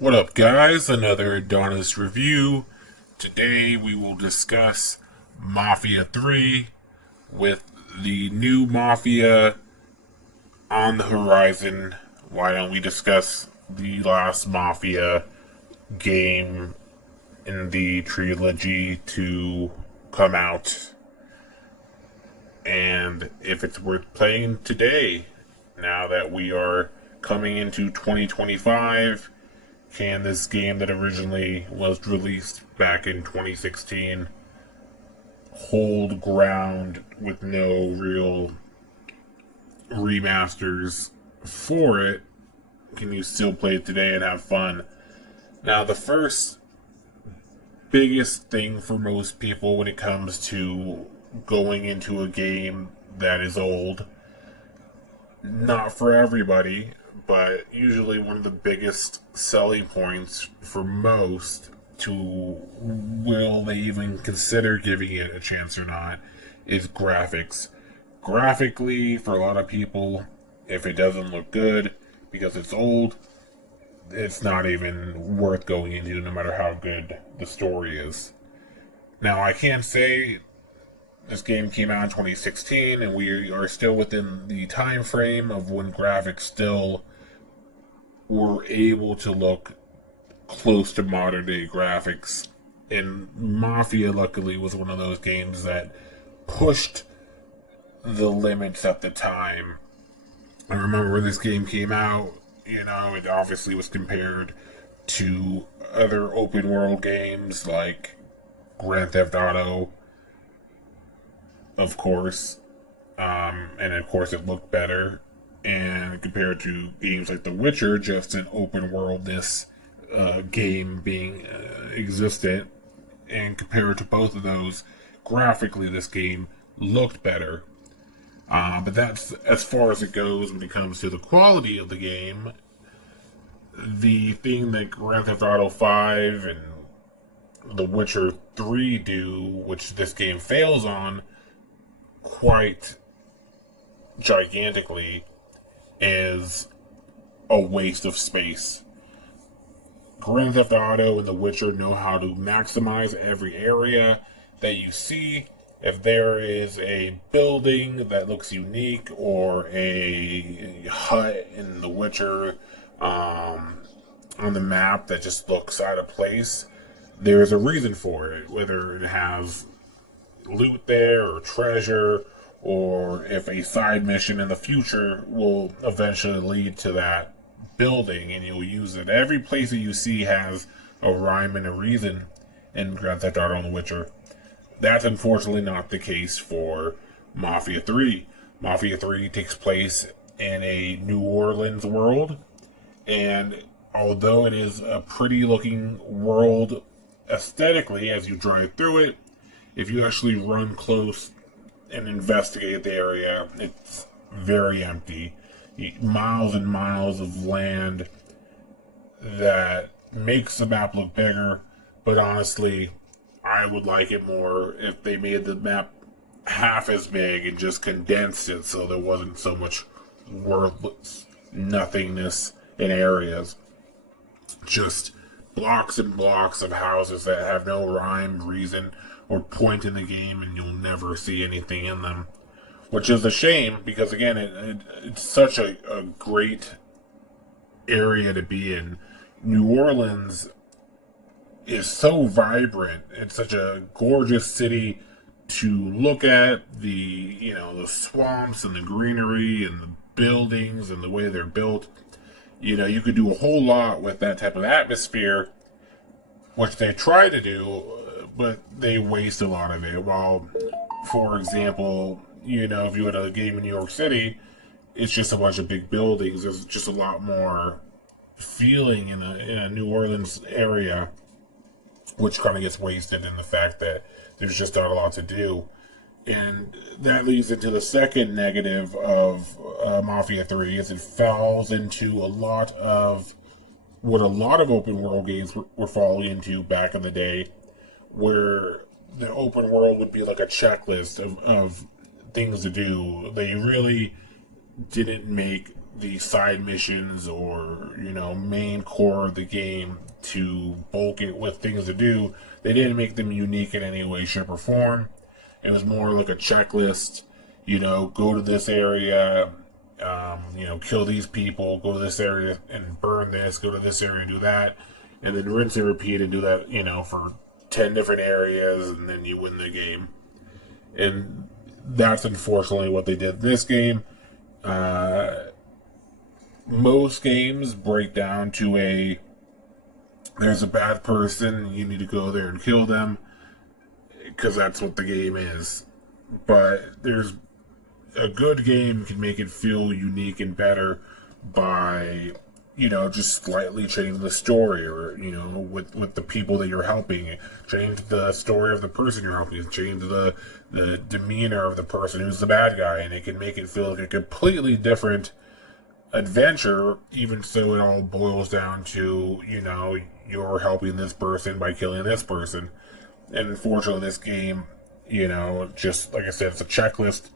What up, guys? Another Adonis review. Today we will discuss Mafia 3 with the new Mafia on the horizon. Why don't we discuss the last Mafia game in the trilogy to come out and if it's worth playing today now that we are coming into 2025. Can this game that originally was released back in 2016 hold ground with no real remasters for it? Can you still play it today and have fun? Now, the first biggest thing for most people when it comes to going into a game that is old, not for everybody, but usually one of the biggest selling points for most to will they even consider giving it a chance or not is graphics. Graphically, for a lot of people, if it doesn't look good because it's old, it's not even worth going into, no matter how good the story is. Now, I can't say this game came out in 2016 and we are still within the time frame of when graphics still were able to look close to modern day graphics. And Mafia, luckily, was one of those games that pushed the limits at the time. I remember when this game came out, it obviously was compared to other open world games like Grand Theft Auto, of course. And of course, it looked better. And compared to games like The Witcher, just an open world this game being existent, and compared to both of those, graphically this game looked better. But that's as far as it goes when it comes to the quality of the game. The thing that Grand Theft Auto 5 and The Witcher 3 do, which this game fails on quite gigantically, is a waste of space. Grand Theft Auto and The Witcher know how to maximize every area that you see. If there is a building that looks unique or a hut in The Witcher on the map that just looks out of place, there's a reason for it. Whether it has loot there or treasure, or if a side mission in the future will eventually lead to that building and you'll use it. Every place that you see has a rhyme and a reason in Grand Theft Auto and The Witcher. That's unfortunately not the case for Mafia 3. Mafia 3 takes place in a New Orleans world, and although it is a pretty looking world aesthetically as you drive through it, if you actually run close and investigate the area, it's very empty. Miles and miles of land that makes the map look bigger, but honestly, I would like it more if they made the map half as big and just condensed it so there wasn't so much worthless nothingness in areas. Just blocks and blocks of houses that have no rhyme, reason, or point in the game, and you'll never see anything in them. Which is a shame, because again, it's such a great area to be in. New Orleans is so vibrant. It's such a gorgeous city to look at. The swamps and the greenery and the buildings and the way they're built. You could do a whole lot with that type of atmosphere, which they try to do, but they waste a lot of it. While, for example, if you had a game in New York City, it's just a bunch of big buildings. There's just a lot more feeling in a New Orleans area, which kind of gets wasted in the fact that there's just not a lot to do. And that leads into the second negative of Mafia 3, is it falls into a lot of what a lot of open world games were falling into back in the day, where the open world would be like a checklist of things to do. They really didn't make the side missions or, you know, main core of the game to bulk it with things to do. They didn't make them unique in any way, shape, or form. It was more like a checklist. You know, go to this area, you know, kill these people, go to this area and burn this, go to this area and do that, and then rinse and repeat and do that, you know, for 10 different areas, and then you win the game. And that's unfortunately what they did in this game. Most games break down to there's a bad person, you need to go there and kill them, because that's what the game is. But there's a good game can make it feel unique and better by, you know, just slightly changing the story, or, you know, with the people that you're helping, change the story of the person you're helping, change the demeanor of the person who's the bad guy, and it can make it feel like a completely different adventure, even so it all boils down to, you know, you're helping this person by killing this person. And unfortunately, this game, you know, just like I said, it's a checklist.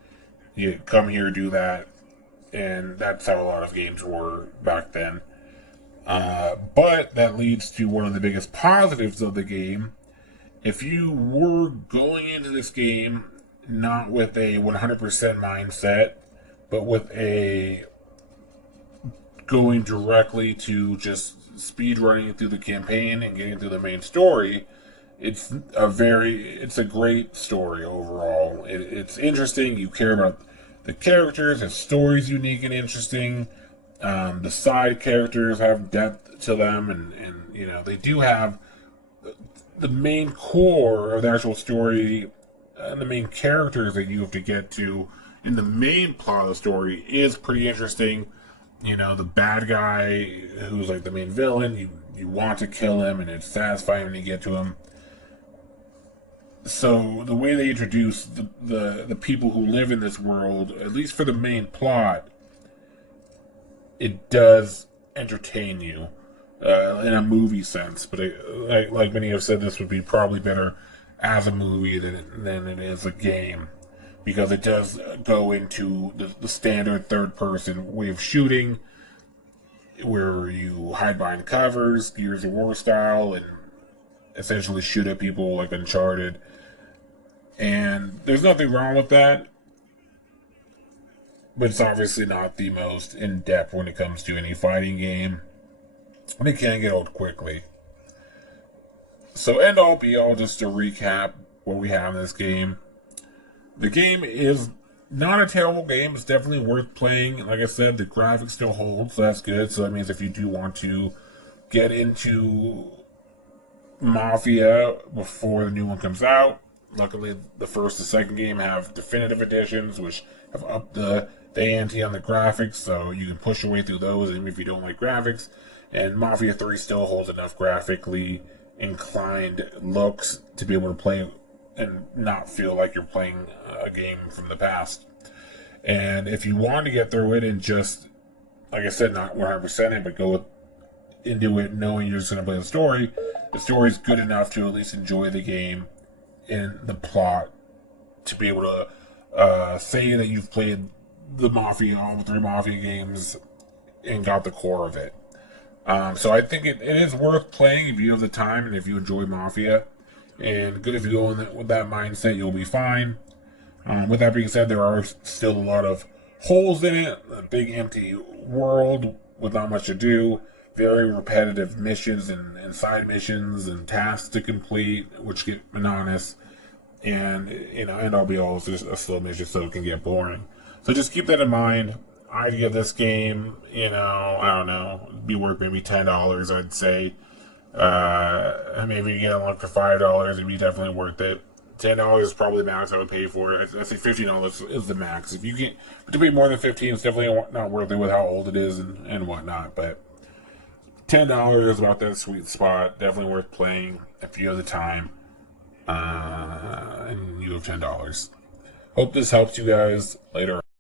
You come here, do that, and that's how a lot of games were back then. But that leads to one of the biggest positives of the game. If you were going into this game not with a 100% mindset, but with a going directly to just speed running through the campaign and getting through the main story, it's a great story overall. It's interesting. You care about the characters. The story's unique and interesting. The side characters have depth to them, and you know, they do have the main core of the actual story, and the main characters that you have to get to in the main plot of the story is pretty interesting. You know, the bad guy who's like the main villain, you want to kill him, and it's satisfying when you get to him. So the way they introduce the people who live in this world, at least for the main plot, it does entertain you in a movie sense. But like many have said, this would be probably better as a movie than it is a game, because it does go into the standard third-person way of shooting, where you hide behind covers, Gears of War style, and essentially shoot at people like Uncharted. And there's nothing wrong with that, but it's obviously not the most in-depth when it comes to any fighting game, and it can get old quickly. So end all be all, just to recap what we have in this game. The game is not a terrible game. It's definitely worth playing. Like I said, the graphics still hold, so that's good. So that means if you do want to get into Mafia before the new one comes out, luckily the first and second game have definitive editions, which have upped the ante on the graphics, so you can push your way through those even if you don't like graphics. And Mafia 3 still holds enough graphically inclined looks to be able to play and not feel like you're playing a game from the past. And if you want to get through it and just, like I said, not 100% it, but go into it knowing you're just going to play the story's good enough to at least enjoy the game and the plot, to be able to say that you've played the Mafia, all the 3 Mafia games, and got the core of it. So I think it is worth playing if you have the time and if you enjoy Mafia. And good, if you go in with that mindset, you'll be fine. With that being said, there are still a lot of holes in it. A big empty world with not much to do. Very repetitive missions and side missions and tasks to complete, which get monotonous. And, you know, and all be all, it's just a slow mission, so it can get boring. So just keep that in mind. I'd give this game, you know, I don't know, it'd be worth maybe $10, I'd say. Maybe you get it for $5, it'd be definitely worth it. $10 is probably the max I would pay for it. I think $15 is the max. If you get to be more than $15, it's definitely not worth it with how old it is and whatnot. But $10 is about that sweet spot. Definitely worth playing if you have the time. And you have $10. Hope this helps you guys. Later.